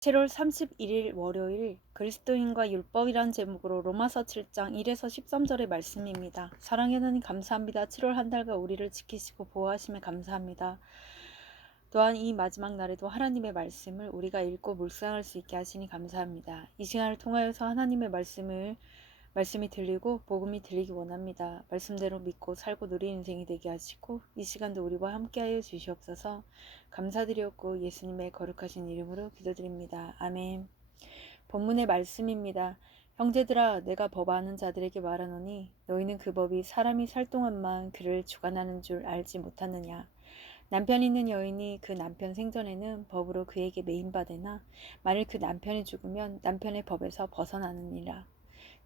7월 31일 월요일 그리스도인과 율법이란 제목으로 로마서 7장 1에서 13절의 말씀입니다. 사랑의 하나님 감사합니다. 7월 한 달간 우리를 지키시고 보호하심에 감사합니다. 또한 이 마지막 날에도 하나님의 말씀을 우리가 읽고 묵상할 수 있게 하시니 감사합니다. 이 시간을 통하여서 하나님의 말씀이 들리고 복음이 들리기 원합니다. 말씀대로 믿고 살고 누리는 인생이 되게 하시고 이 시간도 우리와 함께하여 주시옵소서. 감사드렸고 예수님의 거룩하신 이름으로 기도드립니다. 아멘. 본문의 말씀입니다. 형제들아 내가 법 아는 자들에게 말하노니 너희는 그 법이 사람이 살 동안만 그를 주관하는 줄 알지 못하느냐. 남편 있는 여인이 그 남편 생전에는 법으로 그에게 매인받으나 만일 그 남편이 죽으면 남편의 법에서 벗어나느니라.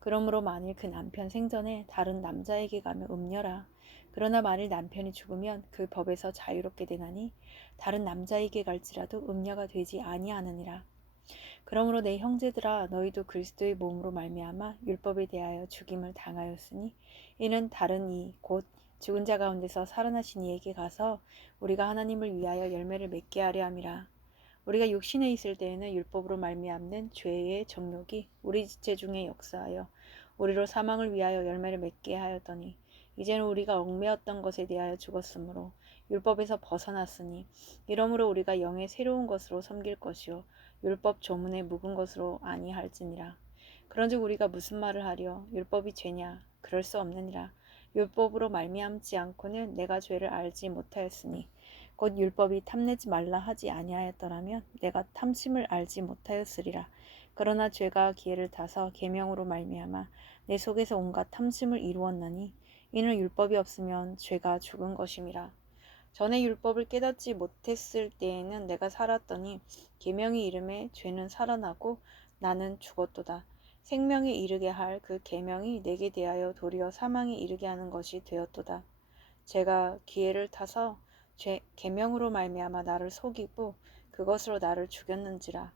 그러므로 만일 그 남편 생전에 다른 남자에게 가면 음녀라. 그러나 만일 남편이 죽으면 그 법에서 자유롭게 되나니 다른 남자에게 갈지라도 음녀가 되지 아니하느니라. 그러므로 내 형제들아 너희도 그리스도의 몸으로 말미암아 율법에 대하여 죽임을 당하였으니 이는 다른 이 곧 죽은 자 가운데서 살아나신 이에게 가서 우리가 하나님을 위하여 열매를 맺게 하려 함이라. 우리가 육신에 있을 때에는 율법으로 말미암는 죄의 정욕이 우리 지체 중에 역사하여 우리로 사망을 위하여 열매를 맺게 하였더니 이제는 우리가 얽매였던 것에 대하여 죽었으므로 율법에서 벗어났으니 이러므로 우리가 영의 새로운 것으로 섬길 것이요 율법 조문에 묵은 것으로 아니할지니라. 그런즉 우리가 무슨 말을 하려 율법이 죄냐 그럴 수 없느니라. 율법으로 말미암지 않고는 내가 죄를 알지 못하였으니 곧 율법이 탐내지 말라 하지 아니하였더라면 내가 탐심을 알지 못하였으리라. 그러나 죄가 기회를 타서 계명으로 말미암아 내 속에서 온갖 탐심을 이루었나니 이는 율법이 없으면 죄가 죽은 것임이라. 전에 율법을 깨닫지 못했을 때에는 내가 살았더니 계명이 이름에 죄는 살아나고 나는 죽었도다. 생명에 이르게 할 그 계명이 내게 대하여 도리어 사망에 이르게 하는 것이 되었도다. 제가 기회를 타서 계명으로 말미암아 나를 속이고 그것으로 나를 죽였는지라.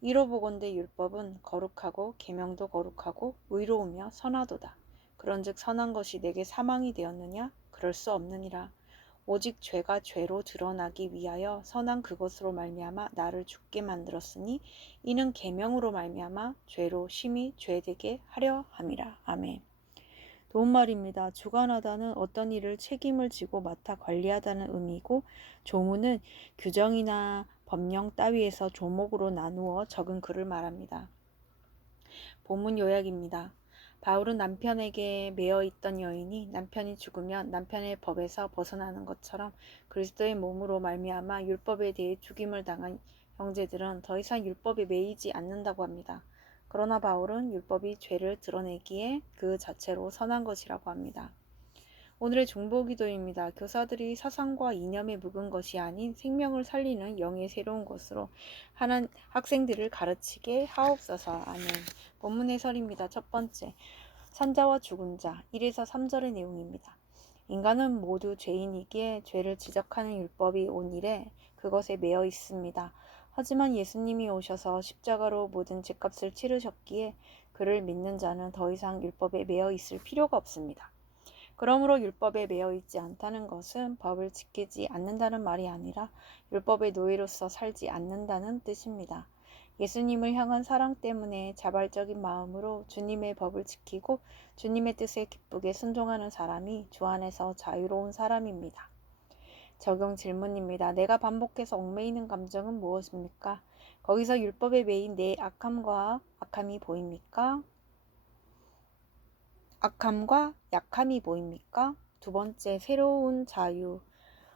이로 보건대 율법은 거룩하고 계명도 거룩하고 의로우며 선하도다. 그런즉 선한 것이 내게 사망이 되었느냐? 그럴 수 없느니라. 오직 죄가 죄로 드러나기 위하여 선한 그것으로 말미암아 나를 죽게 만들었으니 이는 계명으로 말미암아 죄로 심히 죄되게 하려 함이라. 아멘. 도움말입니다. 주관하다는 어떤 일을 책임을 지고 맡아 관리하다는 의미고 조문은 규정이나 법령 따위에서 조목으로 나누어 적은 글을 말합니다. 본문 요약입니다. 바울은 남편에게 매어 있던 여인이 남편이 죽으면 남편의 법에서 벗어나는 것처럼 그리스도의 몸으로 말미암아 율법에 대해 죽임을 당한 형제들은 더 이상 율법에 매이지 않는다고 합니다. 그러나 바울은 율법이 죄를 드러내기에 그 자체로 선한 것이라고 합니다. 오늘의 중보기도입니다. 교사들이 사상과 이념에 묵은 것이 아닌 생명을 살리는 영의 새로운 것으로 학생들을 가르치게 하옵소서. 아멘. 본문 해설입니다. 첫 번째, 산자와 죽은 자 1에서 3절의 내용입니다. 인간은 모두 죄인이기에 죄를 지적하는 율법이 온 일에 그것에 매여 있습니다. 하지만 예수님이 오셔서 십자가로 모든 죄값을 치르셨기에 그를 믿는 자는 더 이상 율법에 매여 있을 필요가 없습니다. 그러므로 율법에 매여 있지 않다는 것은 법을 지키지 않는다는 말이 아니라 율법의 노예로서 살지 않는다는 뜻입니다. 예수님을 향한 사랑 때문에 자발적인 마음으로 주님의 법을 지키고 주님의 뜻에 기쁘게 순종하는 사람이 주 안에서 자유로운 사람입니다. 적용 질문입니다. 내가 반복해서 얽매이는 감정은 무엇입니까? 거기서 율법에 매인 내 악함이 보입니까? 악함과 약함이 보입니까? 두 번째, 새로운 자유.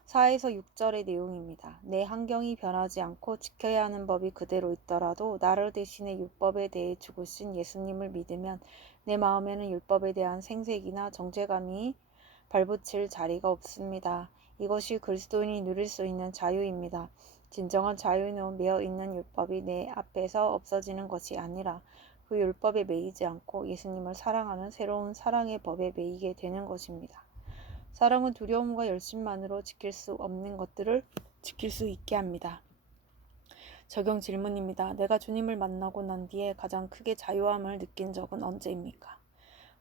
4에서 6절의 내용입니다. 내 환경이 변하지 않고 지켜야 하는 법이 그대로 있더라도 나를 대신해 율법에 대해 죽으신 예수님을 믿으면 내 마음에는 율법에 대한 생색이나 정죄감이 발붙일 자리가 없습니다. 이것이 그리스도인이 누릴 수 있는 자유입니다. 진정한 자유는 매어 있는 율법이 내 앞에서 없어지는 것이 아니라 그 율법에 매이지 않고 예수님을 사랑하는 새로운 사랑의 법에 매이게 되는 것입니다. 사랑은 두려움과 열심만으로 지킬 수 없는 것들을 지킬 수 있게 합니다. 적용 질문입니다. 내가 주님을 만나고 난 뒤에 가장 크게 자유함을 느낀 적은 언제입니까?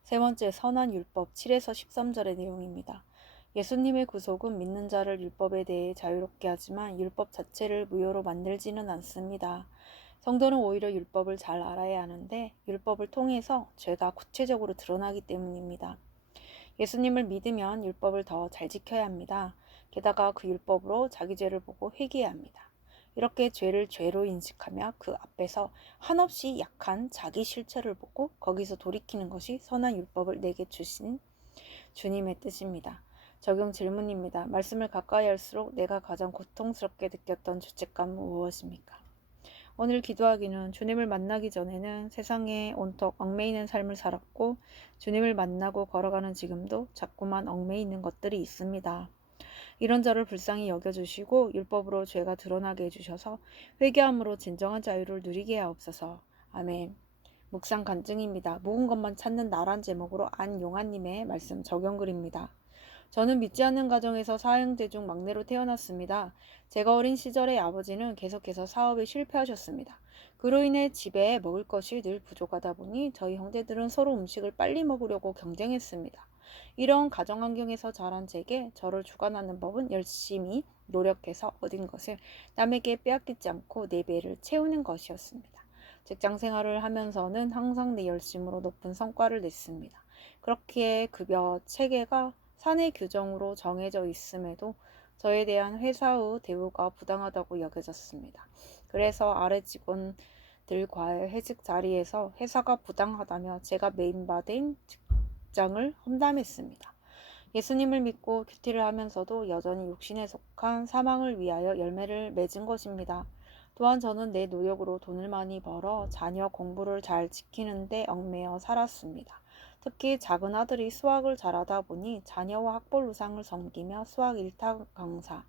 세 번째, 선한 율법 7에서 13절의 내용입니다. 예수님의 구속은 믿는 자를 율법에 대해 자유롭게 하지만 율법 자체를 무효로 만들지는 않습니다. 성도는 오히려 율법을 잘 알아야 하는데 율법을 통해서 죄가 구체적으로 드러나기 때문입니다. 예수님을 믿으면 율법을 더 잘 지켜야 합니다. 게다가 그 율법으로 자기 죄를 보고 회개해야 합니다. 이렇게 죄를 죄로 인식하며 그 앞에서 한없이 약한 자기 실체를 보고 거기서 돌이키는 것이 선한 율법을 내게 주신 주님의 뜻입니다. 적용 질문입니다. 말씀을 가까이 할수록 내가 가장 고통스럽게 느꼈던 죄책감은 무엇입니까? 오늘 기도하기는 주님을 만나기 전에는 세상에 온통 얽매이는 삶을 살았고 주님을 만나고 걸어가는 지금도 자꾸만 얽매이는 것들이 있습니다. 이런 저를 불쌍히 여겨주시고 율법으로 죄가 드러나게 해주셔서 회개함으로 진정한 자유를 누리게 하옵소서. 아멘. 묵상 간증입니다. 묵은 것만 찾는 나란 제목으로 안용아님의 말씀 적용글입니다. 저는 믿지 않는 가정에서 사형제 중 막내로 태어났습니다. 제가 어린 시절에 아버지는 계속해서 사업에 실패하셨습니다. 그로 인해 집에 먹을 것이 늘 부족하다 보니 저희 형제들은 서로 음식을 빨리 먹으려고 경쟁했습니다. 이런 가정 환경에서 자란 제게 저를 주관하는 법은 열심히 노력해서 얻은 것을 남에게 빼앗기지 않고 내 배를 채우는 것이었습니다. 직장 생활을 하면서는 항상 내 열심으로 높은 성과를 냈습니다. 그렇게 급여 체계가 사내 규정으로 정해져 있음에도 저에 대한 회사의 대우가 부당하다고 여겨졌습니다. 그래서 아래 직원들과의 회식 자리에서 회사가 부당하다며 제가 메인받은 직장을 험담했습니다. 예수님을 믿고 큐티를 하면서도 여전히 육신에 속한 사망을 위하여 열매를 맺은 것입니다. 또한 저는 내 노력으로 돈을 많이 벌어 자녀 공부를 잘 지키는데 얽매여 살았습니다. 특히 작은 아들이 수학을 잘하다 보니 자녀와 학벌 우상을 섬기며 수학 일타 강사,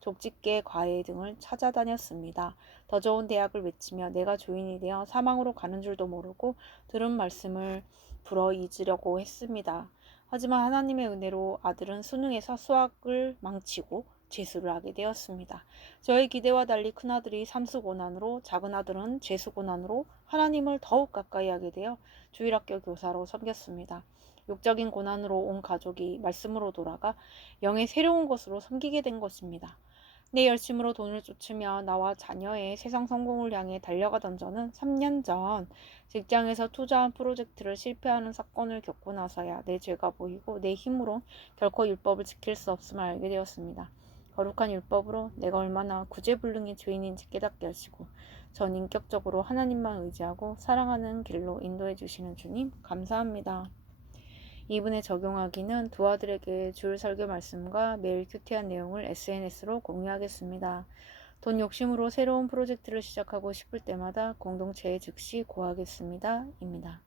족집게 과외 등을 찾아다녔습니다. 더 좋은 대학을 외치며 내가 조인이 되어 사망으로 가는 줄도 모르고 들은 말씀을 불어 잊으려고 했습니다. 하지만 하나님의 은혜로 아들은 수능에서 수학을 망치고 재수를 하게 되었습니다. 저의 기대와 달리 큰아들이 삼수고난으로 작은아들은 재수고난으로 하나님을 더욱 가까이 하게 되어 주일학교 교사로 섬겼습니다. 육적인 고난으로 온 가족이 말씀으로 돌아가 영의 새로운 것으로 섬기게 된 것입니다. 내 열심으로 돈을 쫓으며 나와 자녀의 세상 성공을 향해 달려가던 저는 3년 전 직장에서 투자한 프로젝트를 실패하는 사건을 겪고 나서야 내 죄가 보이고 내 힘으로 결코 율법을 지킬 수 없음을 알게 되었습니다. 거룩한 율법으로 내가 얼마나 구제불능의 죄인인지 깨닫게 하시고 전 인격적으로 하나님만 의지하고 사랑하는 길로 인도해 주시는 주님 감사합니다. 이분에 적용하기는 두 아들에게 줄 설교 말씀과 매일 큐티한 내용을 SNS로 공유하겠습니다. 돈 욕심으로 새로운 프로젝트를 시작하고 싶을 때마다 공동체에 즉시 고하겠습니다. 입니다.